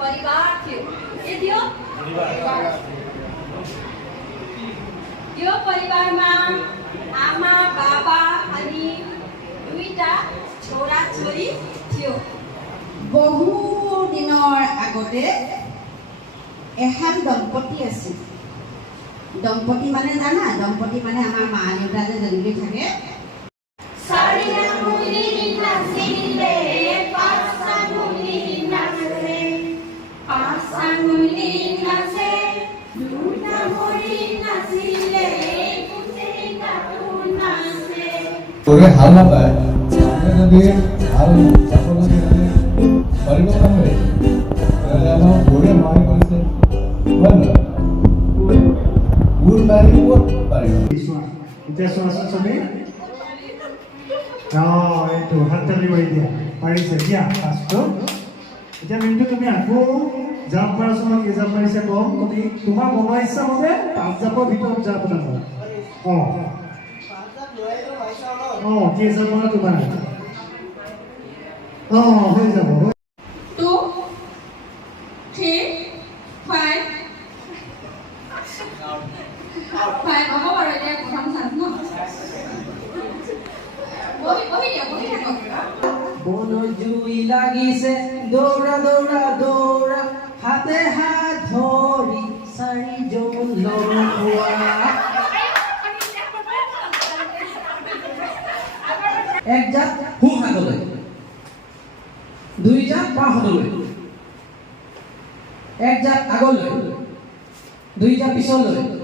परिवार थियो के थियो यो परिवारमा आमा बाबा अनि दुईटा छोरा छोरी थियो বহু দিনৰ আগতে এহাল দম্পতি আছিল দম্পতি মানে জানা দম্পতি মানে আমাৰ মা দেউতা যে যেনেকৈ থাকে করে হাল না পায় যদি হাল সকলকে পরিবর্তন হয়ে তাহলে আমার ঘুরে মারি করেছে গুড মারি ওট পারি এতিয়া চোৱাচোন চবেই এইটো হাত তালি মাৰি দিয়া পাৰিছে দিয়া ফাৰ্ষ্টটো এতিয়া মিনিটটো তুমি আকৌ জাপ মাৰাচোন কি জাপ মাৰিছে কম তুমি তোমাৰ মনৰ ইচ্ছা মতে 5 জাপৰ ভিতৰত জাপ মাৰা কি জাপ মাৰা তোমাৰ হৈ যাব 2 3 5 হ'ব বাৰু এতিয়া প্ৰথম চান্স ন বহি থাকক বনজুই লাগিছে দৌৰা দৌৰা দৌৰা হাতে হাত ধৰি চাৰিজন লগোৱা এক জাপ সোঁ হাতলৈ দুই জাপ বাওঁ হাতলৈ এক জাপ আগলৈ দুই জাপ পিছলৈ